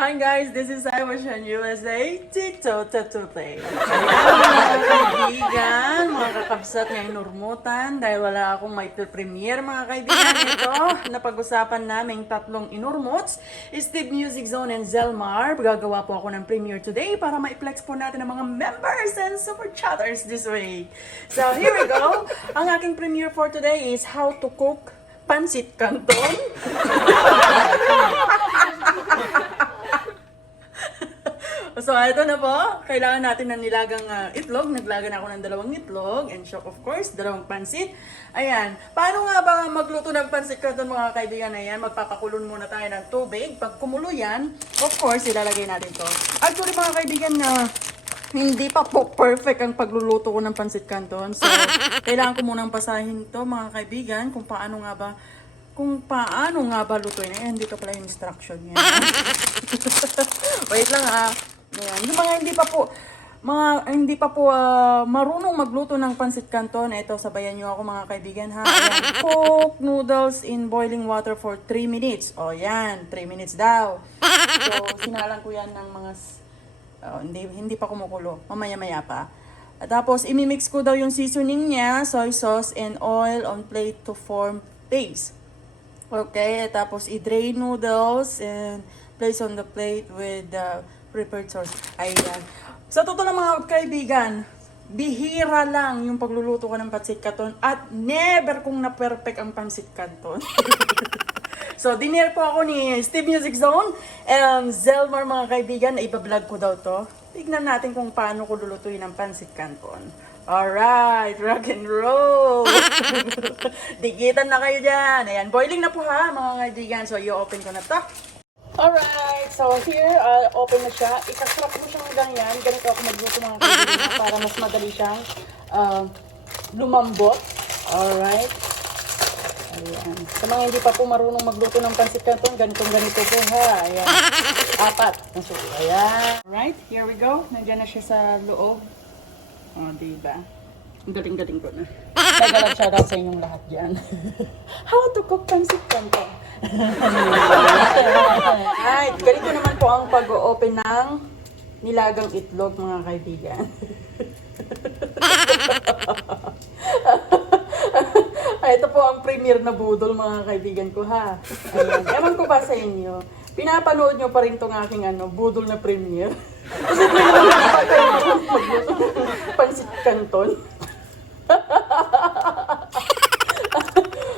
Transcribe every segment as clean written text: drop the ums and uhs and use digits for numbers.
Hi guys, this is Iwashan USA, Tito Tatute. Ayan mga kaibigan, mga kakabsat ngayong nurmutan dahil wala akong may premiere mga kaibigan. Ito, napag-usapan naming tatlong inurmuts, Steve Music Zone and Zelmar. Gagawa po ako ng premiere today para ma-flex po natin ang mga members and super chatters this week. So here we go. Ang aking premiere for today is how to cook Pancit Canton. So, ito na po. Kailangan natin ng nilagang itlog. Naglaga na ako ng 2 itlog. And shock, of course, 2 pansit. Ayan. Paano nga ba magluto ng pansit canton mga kaibigan? Ayan, magpapakulon muna tayo ng tubig. Pag kumulo yan, of course, ilalagay natin to. Actually, mga kaibigan, hindi pa po perfect ang pagluluto ko ng pansit canton. So, kailangan ko munang basahin to mga kaibigan kung paano nga ba lutuin. Ayan, dito pala yung instruction niya. Wait lang ha. Ayan. Yung mga hindi pa po marunong magluto ng pancit canton, ito sabayan niyo ako mga kaibigan ha. Ayan. Cook noodles in boiling water for 3 minutes. O yan, 3 minutes daw. So, sinalang ko yan ng mga hindi pa kumukulo. Mamaya-maya pa. At tapos imimix ko daw yung seasoning niya, soy sauce and oil on plate to form paste. Okay, tapos i-drain noodles and place on the plate with the prepared sauce. Ayan. Sa totoo lang mga kaibigan, bihira lang yung pagluluto ko ng pancit canton at never kong na-perfect ang pancit canton. So, dinner po ako ni Steve Music Zone and Zelmar mga kaibigan na ibablog ko daw to. Tignan natin kung paano ko lulutuin ang pancit canton. Alright, rock and roll! Digitan na kayo dyan. Ayan, boiling na po ha mga kaibigan. So, i-open ko na to. Alright, so here, open na siya. Ikastrap mo siyang ganyan. Ganito ako magluto mga kaibigan para mas madali siyang lumambot. Alright. Ayan. Sa mga hindi pa po marunong magluto ng pancit canton, ganito po ha. Ayan. 4. So, ayan. Alright, here we go. Nandiyan na siya sa loob. O, diba? Ang galing-galing ko na. Nagalag shoutout sa inyong lahat dyan. How to cook pancit canton. Alright, ganito naman po ang pag-open ng nilagang itlog mga kaibigan. Ito po ang premiere na budol mga kaibigan ko ha. Ayan. Ewan ko ba sa inyo, pinapanood nyo pa rin itong aking budol na premiere. Kasi may naman pa kayo magluto ng pancit canton.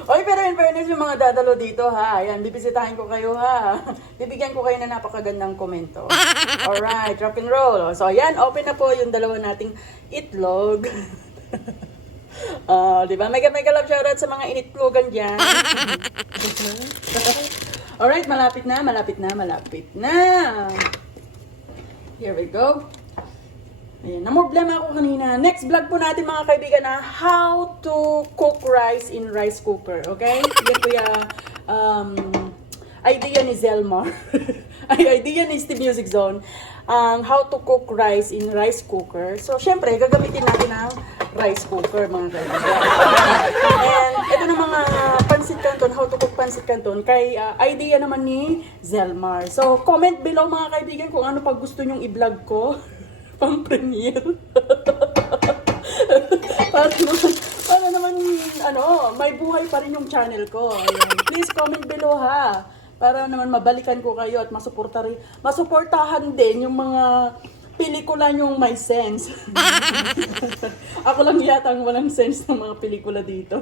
Oy, pero in fairness yung mga dadalo dito ha. Ayan, bibisitahin ko kayo ha. Bibigyan ko kayo na napakagandang komento. Alright, rock and roll. So ayan, open na po yung 2 nating itlog. Diba? Mega love shoutout sa mga initlogan dyan. Alright, malapit na. Here we go. Ayan, namroblema ako kanina. Next vlog po natin mga kaibigan na how to cook rice in rice cooker. Okay? Yan po yung idea ni Zelmar. Ay, idea ni Steve Music Zone. How to cook rice in rice cooker. So, syempre, gagamitin natin ang rice cooker mga kaibigan. And ito na mga pancit canton, how to cook pancit canton, kay idea naman ni Zelmar. So, comment below mga kaibigan kung ano pag gusto nyong i-vlog ko. Pang premiere. para naman, may buhay pa rin yung channel ko. Ayan. Please comment below ha. Para naman mabalikan ko kayo at masuportahan din yung mga pelikula nyong may sense. Ako lang yata ang walang sense ng mga pelikula dito.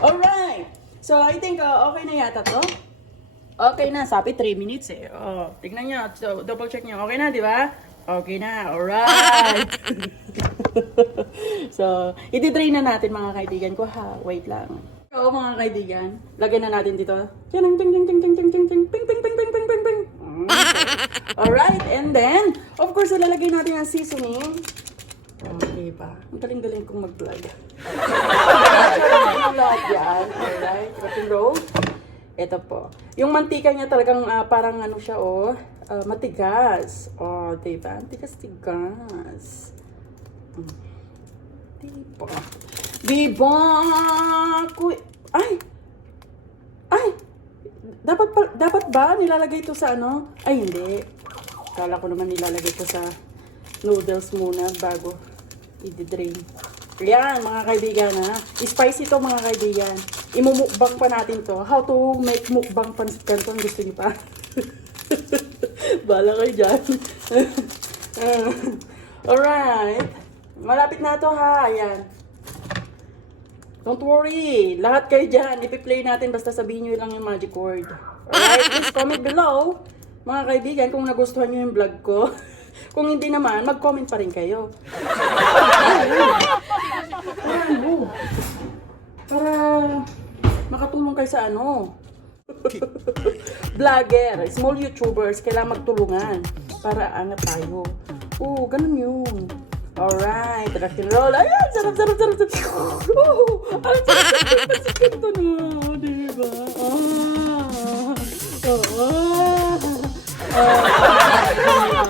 Alright. So, I think okay na yata to. Okay na. Sabi 3 minutes eh. Oh, tignan nyo. So, double check nyo. Okay na, di ba? Okay na. Alright. So, iti-drain na natin mga kaibigan ko ha. Wait lang. So, mga kaibigan, lagyan na natin dito. Ting ting ting ting ting ting ting ting ting ting ting ting ting ting ting. Alright, and then, of course, ilalagay natin ang seasoning. Okay ba? Ang galing-galing kong mag-vlog. Alright, rock and roll. Ito po. Yung mantika niya talagang parang siya matigas. Diba? Tigas-tigas. Diba? Ay! Dapat ba nilalagay ito sa ano? Ay, hindi. Kala ko naman nilalagay ito sa noodles muna bago i-drain. Yan, mga kaibigan, ha. Spicy ito, mga kaibigan. Imumukbang pa natin to. How to make mukbang pancit canton. Gusto niyo pa? Bala kayo dyan. Alright. Malapit na to, ha. Ayan. Don't worry. Lahat kayo dyan. Ipi-play natin. Basta sabihin nyo lang yung magic word. Alright? Please comment below. Mga kaibigan, kung nagustuhan nyo yung vlog ko. Kung hindi naman, mag-comment pa rin kayo. Para makatulong kayo sa ano. Vlogger, small YouTubers, kailangan magtulungan. Para angat tayo. Oo, ganun yun. Alright, rock and roll. Ayan, sarap. Ang sarap. Ito na, diba?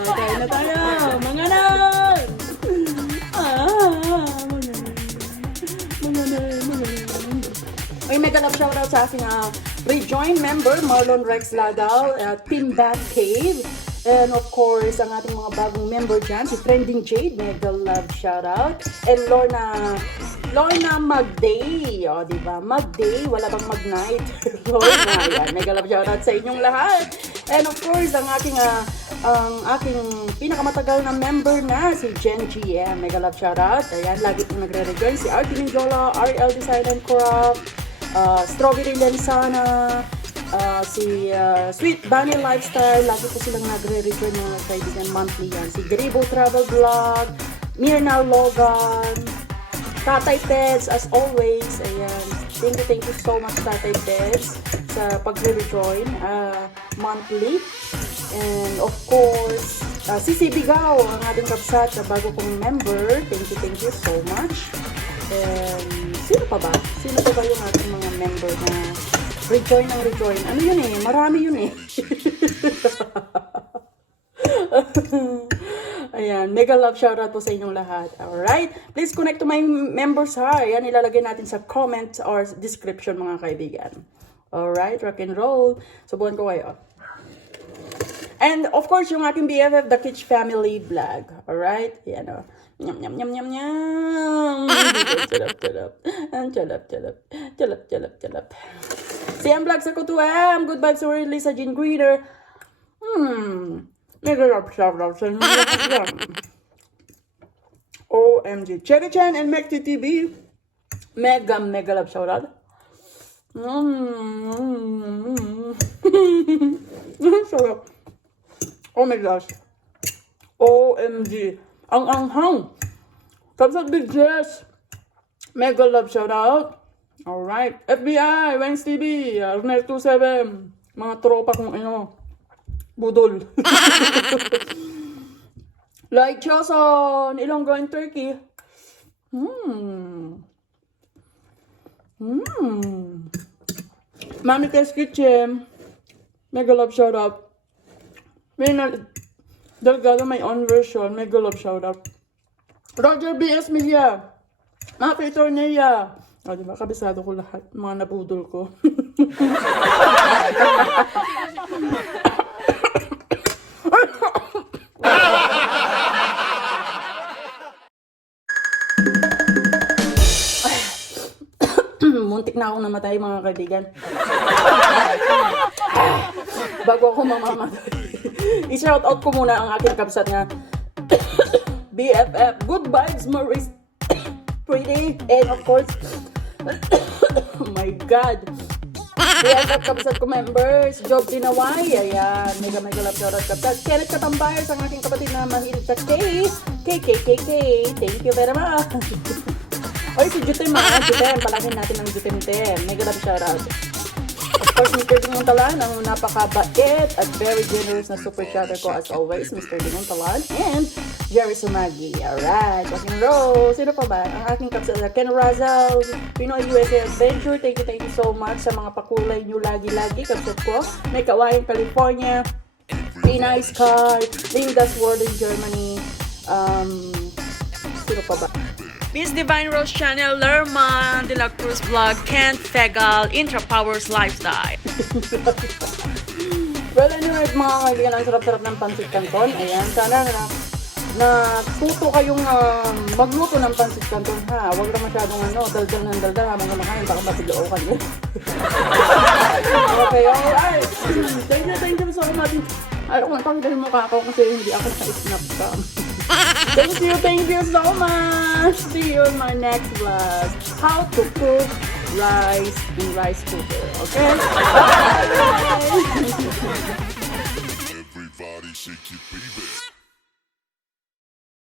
Kain na tayo, manganan! Manganan. Ay, mega love shoutout sa aking rejoin member, Marlon Rex Ladaw, Team Bat Cave. And of course, ang ating mga bagong member dyan, si Trending Jade, mega love shoutout. And Lorna Magday, o diba? Magday, wala bang mag-night? Lorna, yan, mega love shoutout sa inyong lahat. And of course, ang aking pinakamatagal na member na, si Jen GM, mega love shoutout. Ayan, lagi pong nagre-rejoin, si Artie Minjola, RL Design and Craft, Strawberry Lensana, si Sweet Bunny Lifestyle, lagi po silang nagre-return mga kaibigan, monthly yan. Si Gribo Travel Vlog, Mirna Logan, Tatay Teds, as always, ayan. Thank you so much, Tatay Teds, sa pagre-rejoin monthly. And of course, si Bigaw, ang ating kapsat, bago kong member. Thank you so much. And sino pa ba yung ating mga member na rejoin? Ano yun eh? Marami yun eh. Ayan, mega love shoutout po sa inyong lahat. Alright? Please connect to my members ha. Ayan, ilalagay natin sa comment or description mga kaibigan. Alright, rock and roll. Subukan ko kayo. And of course, yung aking BFF, The Kitsch Family Vlog. Alright? Ayan o. Nyam, nyam, nyam, nyam, nyam. Chalap. CM Vlog sa Kutuam. Good vibes to Lisa Jean Greener. Mega love shoutout sa inyo. OMG. Cherry Chan and Mekti TV. Mega love shoutout. Sarap. Oh my gosh. OMG. Ang anghang. Kapsat Big Jess. Mega love shoutout. Alright. FBI, Wayne TV, Arnel 27. Mga tropa kong budol. Like Choson, Ilonggo in Turkey. Mami Tess Kitchen. Mega love shoutout. Delgado, my own version. Mega love shoutout. Roger BS Media. Mapi Tornea. O, diba? Kabisado ko lahat. Mga nabudol ko. Muntik na akong namatay mga kaibigan. Bago ako mamamatay. I-shoutout ko muna ang aking kabsat nga BFF. Good vibes, Maurice. Pretty. And of course, oh my God. BFF kabsat ko members. Job Dinaway. Ayan. Mega love shoutout kabsat. Kenneth Katambayers, ang aking kapatid na mahilig sa KKKK. Thank you very much. Oy, si Jutem Jutem. Palagin natin ang Jutem. Mega love shoutout. Of course, Mr. Untalan, ang napakabait at very generous na super chatter ko as always, Mr. Untalan and Jerry Sumagi. Alright, rock and roll. Sino pa ba? Ang aking kapsat, Ken Razal, Pinoy USA Adventure. Thank you so much sa mga pakulay nyo lagi-lagi. Kapsat ko, may Kawayan, California, Nice Car, Linda's World in Germany. Sino pa ba? Miss Divine Rose Channel, Lerman de la Cruz Vlog, Kent Fegal, Intra Powers Lifestyle. Well, anyway, mga kaibigan, ang sarap-sarap ng pancit canton. Ayan, sana natuto kayong magluto ng pancit canton, ha. Huwag na masyadong daldal ng daldal habang kumakain, baka masilookan yun. Okay, alright. Thank you so much. Ayaw ko na pagdahil mukha ako kasi hindi ako naka-snap cam. Thank you so much. See you in my next vlog. How to cook rice in rice cooker. Okay? Bye! Everybody shake your baby.